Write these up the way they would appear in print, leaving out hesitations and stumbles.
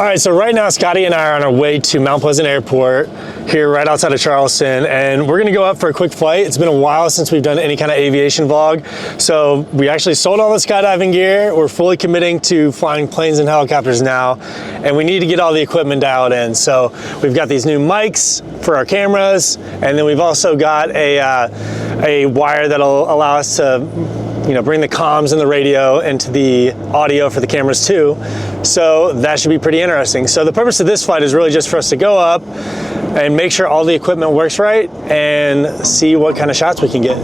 All right, so right now Scotty and I are on our way to Mount Pleasant Airport here right outside of Charleston, and we're gonna go up for a quick flight. It's been a while since we've done any kind of aviation vlog. So we actually sold all the skydiving gear. We're fully committing to flying planes and helicopters now, and we need to get all the equipment dialed in. So we've got these new mics for our cameras, and then we've also got a wire that'll allow us to bring the comms and the radio into the audio for the cameras too. So that should be pretty interesting. So the purpose of this flight is really just for us to go up and make sure all the equipment works right and see what kind of shots we can get.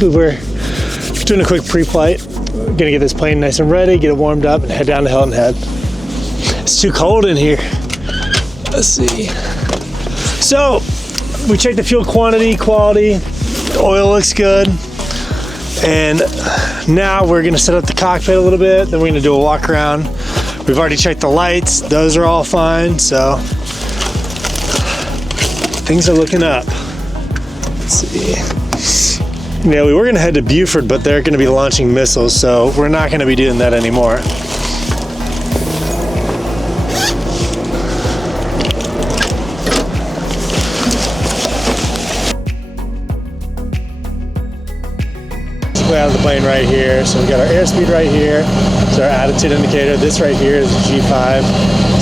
We're doing a quick pre-flight. We're gonna get this plane nice and ready, get it warmed up, and head down to Hilton Head. It's too cold in here. Let's see. So, we checked the fuel quantity, quality, the oil looks good. And now we're gonna set up the cockpit a little bit, then we're gonna do a walk around. We've already checked the lights, those are all fine, so things are looking up. Let's see. Yeah, we were gonna head to Beaufort, but they're gonna be launching missiles, so we're not gonna be doing that anymore. Way out of the plane right here. So we got our airspeed right here. It's our attitude indicator. This right here is G5.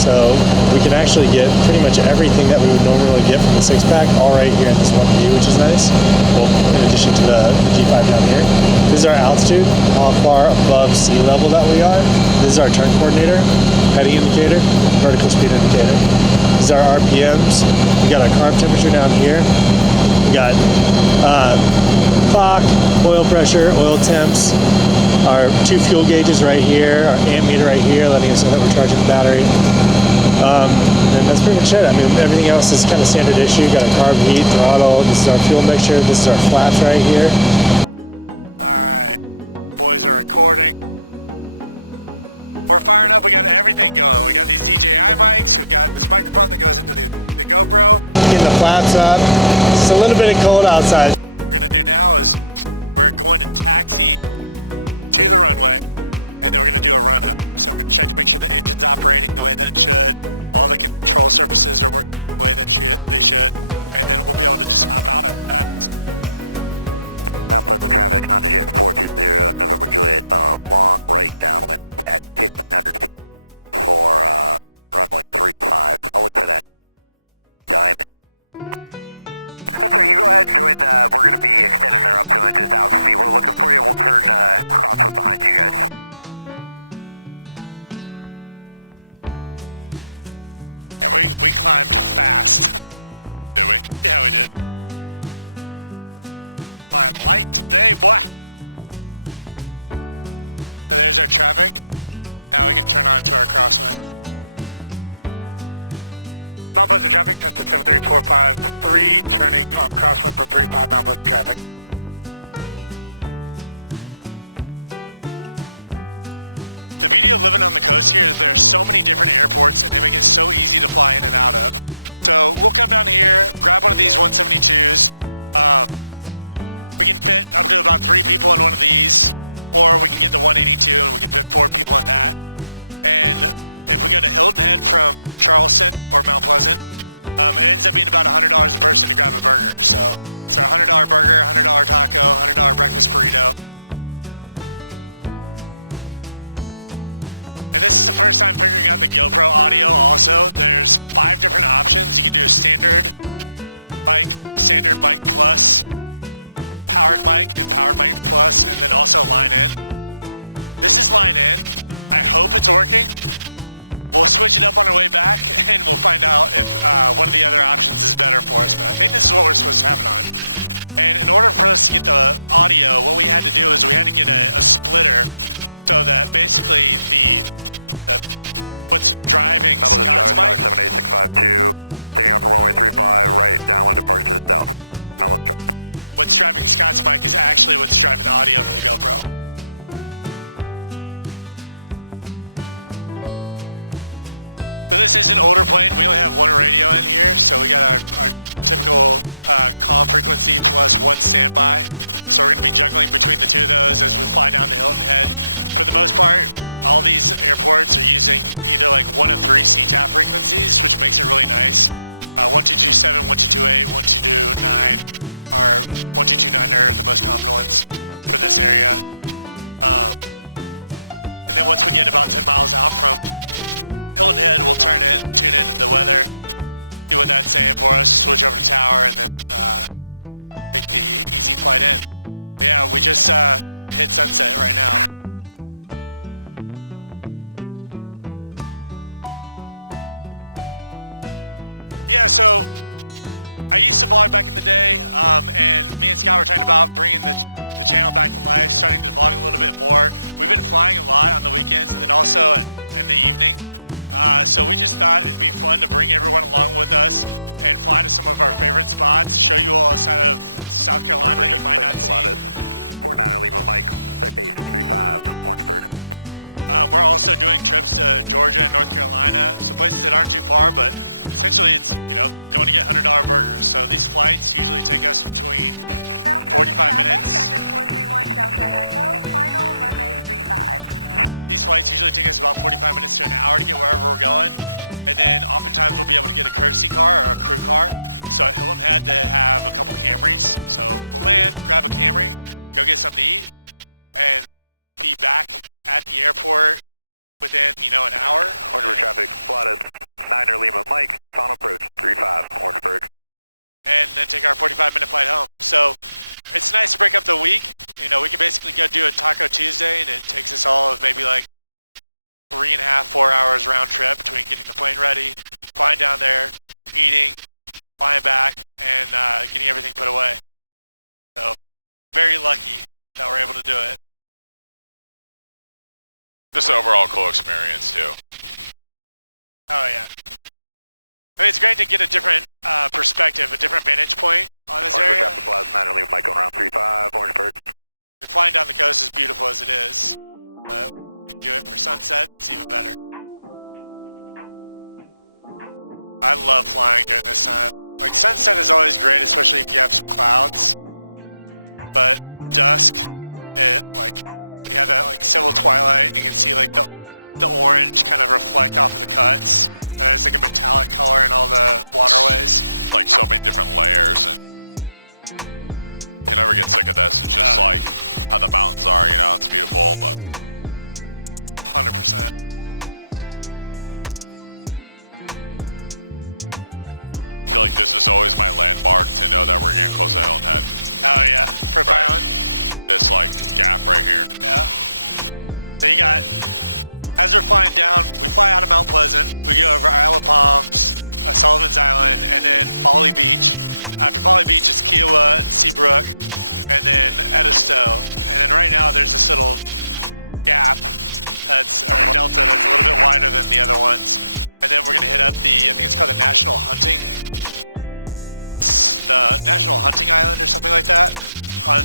So we can actually get pretty much everything that we would normally get from the 6-pack all right here in this one view, which is nice. Well, in addition to the G5 down here. This is our altitude, how far above sea level that we are. This is our turn coordinator, heading indicator, vertical speed indicator. These are our RPMs. We got our carb temperature down here. We got clock, oil pressure, oil temps, our 2 fuel gauges right here, our amp meter right here, letting us know that we're charging the battery. And that's pretty much it. I mean, everything else is kind of standard issue. Got a carb heat, throttle, this is our fuel mixture, this is our flaps right here. Alright, boys are recording. We're firing up, we got everything going. We got these DJI mics, we've got this microphone that goes into the GoPro. Getting the flaps up. It's a little bit of cold outside. What we're gonna do now is we're going to taxi to the runway, and then we're gonna do a run up. So we're gonna check to make sure the engine's operating the way that it should, all the control surfaces are working the way that they should, and then we'll be able to just hop out at that. Mount Pleasant traffic, non-jet 420, November Juliet, long right downwind at 1500 feet for runway 35. I'll look for that diamond. That's right, you go ahead and join we're going to be extending there up to 1,000 feet. We're looking for you, we'll turn crosswind behind you guys. And we climbed fast. Did we? Yeah, we did. Flying light today, boy. So there's our traffic. Now we can turn on to our crosswind. Mount Pleasant traffic, that's at 73453, turning on crosswind for 35 Mount Pleasant traffic. The beauty of living on the coast here is there's so many different airports and they make it so easy to fly in and out of. So we'll come down here, grab one of these 172s. We can fit up to about 3 people in one of these, or we can get the 182 and we can fit 4 people in that. And if we go to Hilton Head from Charleston or Mount Pleasant, it ends up being about $100 a person to grab a burger. So it's our $100 burger, $100 taco, $100 breakfast burrito. And this is the first time figuring out the GoPro audio also. There's 5 different options. You can do a standard mic plus, powered mic and powered mic plus, and then also line in. This is line in. I hope it's working. We'll switch it up on our way back and we'll find out if one of the other options is better for us. But I think this is what we're supposed to have it on. And in order for us to get the audio, what we had to do is we had to get a splitter so that basically what's driving Scott's mic. 78652, taking off from runway 35, right downwind departure to the south. Now let's try. What's driving Scott's mic is actually what's driving the audio for the GoPro. So this is an older plane. We only have one radio in here, so we got our typical call frequency plus one standby. So we're going to be juggling between the two of those as we fly down to Hilton Head. For the most part, all these airports are using either like one of three CTAF frequencies, which makes it really nice. 1227, 1228, 1229 are 1229 are the most common ones for this area. And then once we get about 10 miles out from Hilton Head, we'll tune into the weather, see what that's saying for us, switch over to tower, and then take the easy flight in. But yeah, we just hit sunset right now. Yeah, so I used to vlog back in the day, and me and Scott were talking about bringing the channel back to life, starting to vlog a little bit more. We've been flying a lot on the weekends and then also in the evening. So we just thought it'd be fun to bring everyone along with us and fly to some of our favorite spots, show you all a side of South Carolina that you might not see. 49 Lima Mike, site base 35, Orangeburg. We're also doing trips to Georgia and North Carolina, so places that aren't too far, but essentially it's, you know, going to get $100 burgers. So these flights usually take us between 45 minutes. These flights usually take us about 45 minutes to an hour to get wherever we're going. And then oftentimes we'll be able to get a courtesy car or a crew car. So at Hilton Head, they have a couple Camrys. So we'll land, grab a Camry, go get something to eat, and be back at the airport within, you know, an hour. Orangeburg traffic, Pilatus, 9 Lima Mike, final approach, 35, Orangeburg. And then take our 45-minute flight home. So it's nice to break up the week. You know, we can basically go do a Taco Tuesday, and it takes us all of maybe like 3.5, 4 hours round trip between getting the plane ready, flying down there, eating, flying back, and getting everything put away. So very lucky that we're able to do it. Just an overall cool experience too. Oh yeah. I mean, it's great to get a different perspective, a different vantage point on this area. Orangeburg traffic, 9 Lima Mike going around 35, Orangeburg. Flying down the coast is beautiful as it is, but do it for sunset, it's even better. I love flying during this time. Like, sunset is always great, especially if you have some clouds. But dusk, you have that like civil twilight, and you can see like the orange kind of reflect off of the cuts. And there's like a metallic color in all the waterways. Like so many different layers, and you never get sick of this. It's just like how the mountains are, you know, it's beautiful, but 100%. I feel like this is always my landmark to know that we're getting close to Hilton Head. Oh yeah, Fripp Island. This like gap right here. Yeah. So you got, as we're flying down, we fly out of Mount Pleasant, we go over Isle of Palms, Sullivan's Island, and then Folly Beach. After Folly Beach is Kiowa, Seabrook, and then Edisto. And then right now there's this little gap or delta that's a little bit wider than the other ones. And then we're gonna hit up I think it's called the National Hunting Island or something like that. On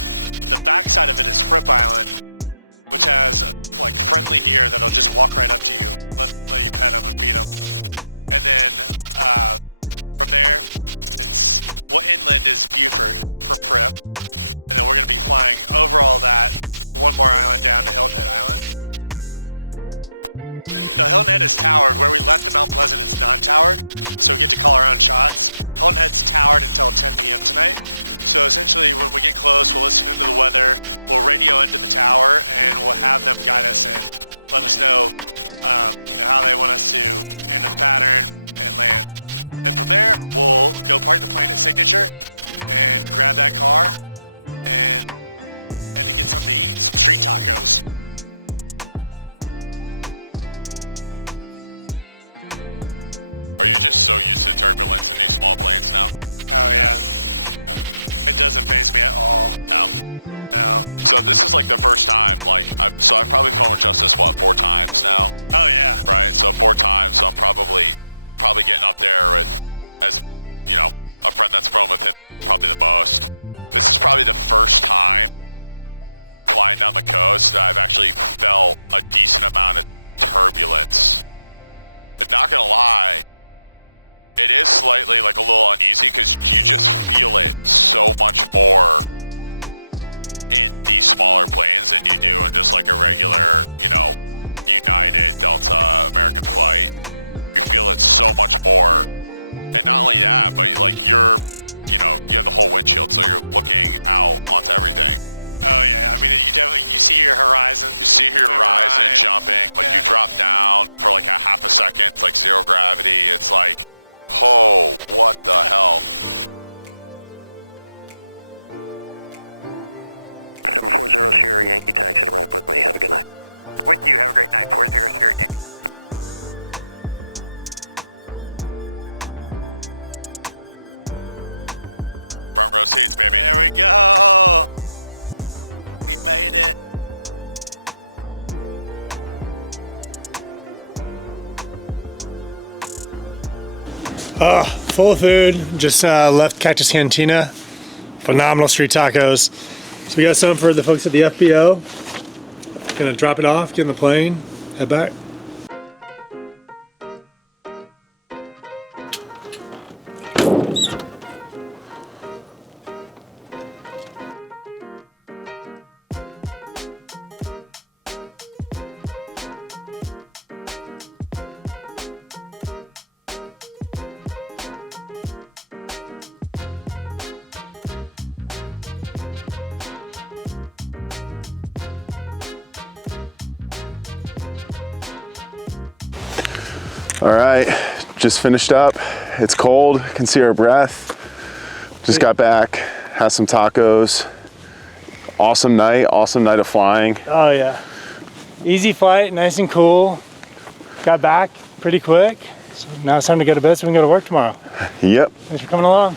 the backside of it is Fripp Island, which has like friendly deer that'll just walk right up to you, let you pet them and beat them. And then from there, inland is Buford from Fripp. And then we're gonna be flying over all that, one more island down to Hilton Head Island. So Hilton Head is towered. Where we left in Mount Pleasant is non-towered, so we get to call our own shots. Hilton Head's towered until 10 p.m. tonight. So essentially, when we get close, we'll listen into the weather, we'll radio into the tower, and we'll have them guide us in, let us know, how they want us to enter the pattern and land. And from there, we'll go park the plane at Signature and grab that car and to get something to eat, some street tacos. Are you just so used to turbulence in these small planes now? Oh yeah. It doesn't faze me at all. No? No. So this is like the first time, I've probably flown with Justice, 4 times now? Oh yeah. Right, so 4 times, so I'm probably getting up there with, as, you know, a friend that's flown with him probably the most. This is probably the first time flying down the coast that I've actually felt a decent amount of turbulence And not gonna lie, it is slightly like a little uneasy because you just feel it so much more in these smaller planes than you do in just like a regular, you know, United, Delta, American flight. You feel it so much more. And not only that, but like you have the whole windshield, so you're looking out onto everything. Oh yeah, I mean, you see your horizon. You see your horizon jumping, like you drop down for like a half a second, it's like zero gravity. It's like, oh, what the hell? 740 Sierra Yankee, taxi to ramp with me. Have a good night. With you, have a great night. 40 Sierra Yankee. Front row seats, baby. There we go. We made it. Full of food. Just left Cactus Cantina. Phenomenal street tacos. So we got some for the folks at the FBO. Gonna drop it off, get in the plane, head back. All right, just finished up. It's cold, can see our breath. Just got back, had some tacos. Awesome night of flying. Oh yeah. Easy flight, nice and cool. Got back pretty quick. So now it's time to go to bed so we can go to work tomorrow. Yep. Thanks for coming along.